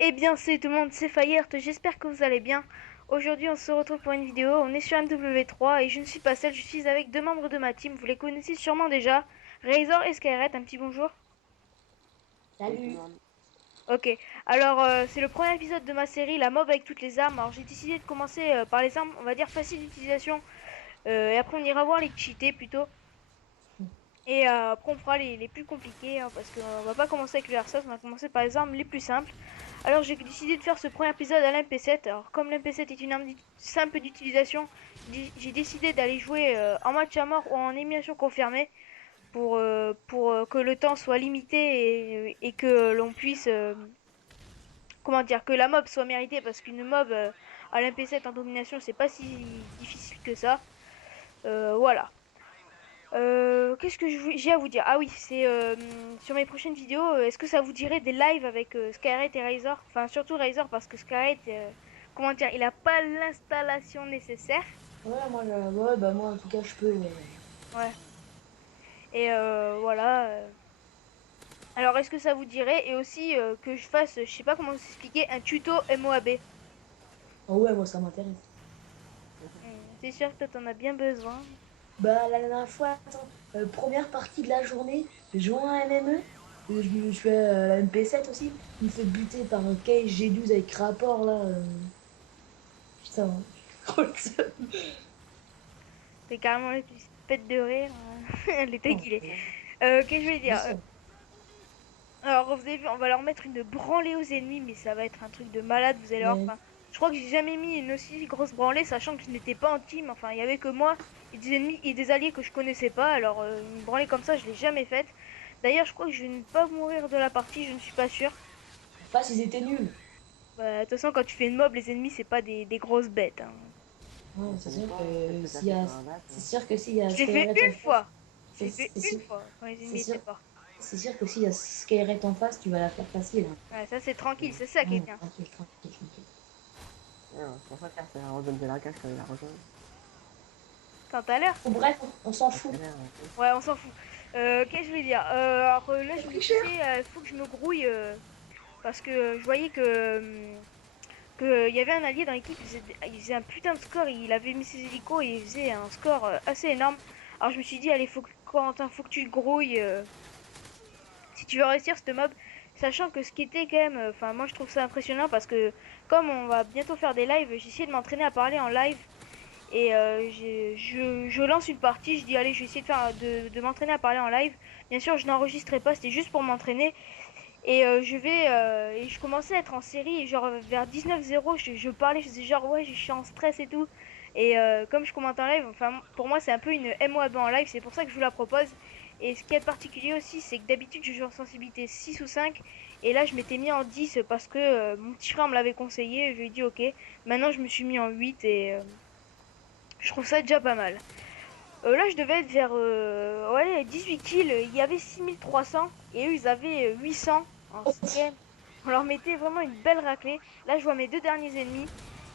Eh bien, c'est tout le monde, c'est Fayert, j'espère que vous allez bien. Aujourd'hui, on se retrouve pour une vidéo, on est sur MW3 et je ne suis pas seul, je suis avec deux membres de ma team, vous les connaissez sûrement déjà, Razor et Skyret, un petit bonjour. Salut tout le Salut. monde. Ok, alors c'est le premier épisode de ma série, la mob avec toutes les armes, alors j'ai décidé de commencer par les armes, on va dire faciles d'utilisation, et après on ira voir les cheatés plutôt. Et après on fera les plus compliqués, hein, parce qu'on va pas commencer avec le airsoft, on va commencer par les armes les plus simples. Alors j'ai décidé de faire ce premier épisode à l'MP7. Alors comme l'MP7 est une arme simple d'utilisation, j'ai décidé d'aller jouer en match à mort ou en élimination confirmée pour que le temps soit limité et que l'on puisse, comment dire, que la mob soit méritée parce qu'une mob à l'MP7 en domination c'est pas si difficile que ça. Voilà. Qu'est-ce que j'ai à vous dire? Ah oui, c'est sur mes prochaines vidéos, est-ce que ça vous dirait des lives avec Skyret et Razor? Enfin, surtout Razor parce que Skyret, comment dire, il a pas l'installation nécessaire. Moi en tout cas je peux. Ouais. Et voilà. Alors, est-ce que ça vous dirait? Et aussi que je fasse, je sais pas comment vous expliquer, un tuto MOAB. Oh ouais, moi ça m'intéresse. C'est sûr que toi, t'en as bien besoin. Bah la dernière fois, attends, première partie de la journée, j'ai joué à un MME. Je fais la MP7 aussi. Il me fait buter par un Cage G12 avec rapport là. Putain, trop le seum. C'est carrément là, tu se pètes de rire. L'état Non, qu'il est. Qu'est-ce que je vais le dire? seum. Alors, vous avez vu, on va leur mettre une branlée aux ennemis, mais ça va être un truc de malade, vous allez voir. Ouais. Enfin, je crois que j'ai jamais mis une aussi grosse branlée, sachant que je n'étais pas en team. Enfin, il y avait que moi et des ennemis et des alliés que je connaissais pas. Alors, une branlée comme ça, je l'ai jamais faite. D'ailleurs, je crois que je vais ne pas mourir de la partie, je ne suis pas sûr. Pas s'ils étaient nuls. Bah, de toute façon, quand tu fais une mob, les ennemis, c'est pas des grosses bêtes, hein. Ouais, Ça c'est sûr dépend, que qu'est-ce que t'as s'il y fait a, sur un match. c'est sûr que s'il y a Je l'ai fait Skyret en une face, fois. Je c'est l'ai fait c'est une sûr, fois quand les c'est ennemis sûr, étaient forts. c'est sûr que s'il y a Skyret en face, tu vas la faire facile, hein. Ouais, ça c'est tranquille, c'est ça qui est bien. Tranquille, tranquille, tranquille. Ouais, c'est pour ça que c'est la redonne de la cage quand il a rejoint. Quand à l'heure. Bon, bref, on s'en Parce fout. que là, Ouais, on s'en fout. Qu'est-ce que je vais dire? Alors là, Ça je me pris cher. disais, faut que je me grouille parce que je voyais que il y avait un allié dans l'équipe, il faisait un putain de score, il avait mis ses hélicos et il faisait un score assez énorme. Alors je me suis dit, allez, Corentin, faut que tu te grouilles si tu veux réussir cette mob, sachant que ce qui était quand même, enfin moi je trouve ça impressionnant parce que comme on va bientôt faire des lives, j'ai essayé de m'entraîner à parler en live et je lance une partie, je dis allez je vais essayer de m'entraîner à parler en live. Bien sûr je n'enregistrais pas, c'était juste pour m'entraîner. Et et je commençais à être en série, et genre vers 19-0, je parlais, je faisais genre ouais je suis en stress et tout. Et comme je commente en live, enfin pour moi c'est un peu une MOAB en live, c'est pour ça que je vous la propose. Et ce qui est particulier aussi, c'est que d'habitude je joue en sensibilité 6 ou 5, et là je m'étais mis en 10 parce que mon petit frère me l'avait conseillé, je lui ai dit ok. Maintenant je me suis mis en 8 et je trouve ça déjà pas mal. Là, je devais être vers ouais, 18 kills. Il y avait 6300 et eux, ils avaient 800. Alors, c'est quand même... On leur mettait vraiment une belle raclée. Là, je vois mes deux derniers ennemis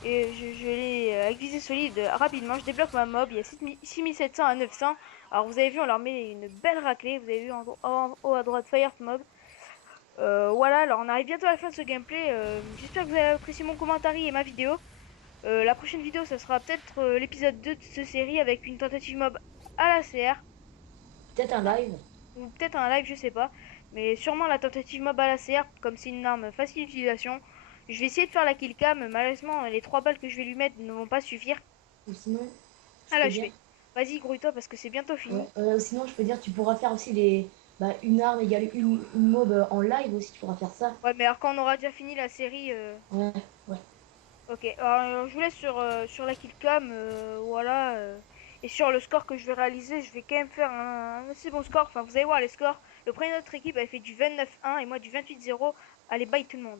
et je les avec visée solide rapidement. Je débloque ma mob. Il y a 6700 à 900. Alors, vous avez vu, on leur met une belle raclée. Vous avez vu en haut à droite Fire Mob. Voilà, alors on arrive bientôt à la fin de ce gameplay. J'espère que vous avez apprécié mon commentaire et ma vidéo. La prochaine vidéo, ça sera peut-être l'épisode 2 de cette série avec une tentative mob à la CR. Peut-être un live. Ou peut-être un live, je sais pas. Mais sûrement la tentative mob à la CR, comme c'est une arme facile d'utilisation. Je vais essayer de faire la kill cam. Malheureusement, les 3 balles que je vais lui mettre ne vont pas suffire. Ou sinon, je Ah là, peux je dire. fais. Vas-y, grouille-toi parce que c'est bientôt Ouais, fini. sinon, je peux dire, tu pourras faire aussi une arme égale une mob en live aussi, tu pourras faire ça. Ouais, mais alors quand on aura déjà fini la série. Ouais, ouais. Ok, alors je vous laisse sur la kill cam. Voilà. Et sur le score que je vais réaliser, je vais quand même faire un assez bon score. Enfin, vous allez voir les scores. Le premier de notre équipe avait fait du 29-1 et moi du 28-0. Allez, bye tout le monde.